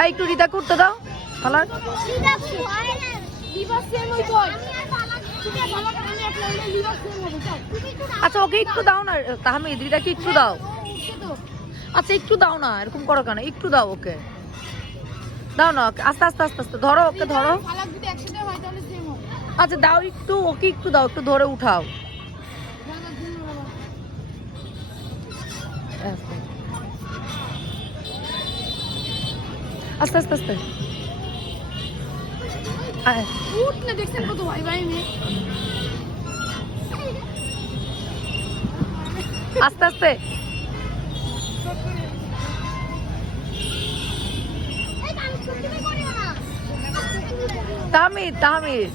এই একটু রিদা করতে দাও পালাক। আচ্ছা ওকে একটু দাও না তাহমিদ, রিদাকে একটু দাও। আচ্ছা একটু দাও না, এরকম করো কেন, একটু দাও ওকে, দাও না ওকে, আস্তে আস্তে আস্তে আস্তে ধরো ওকে, ধরো। আচ্ছা দাও একটু ওকে, একটু দাও, একটু ধরে উঠাও। আস্তে আস্তে আস্তে দেখছেন কত ভাই ভাই মেয়ে। আস্তে আস্তে তাহমিদ, তাহমিদ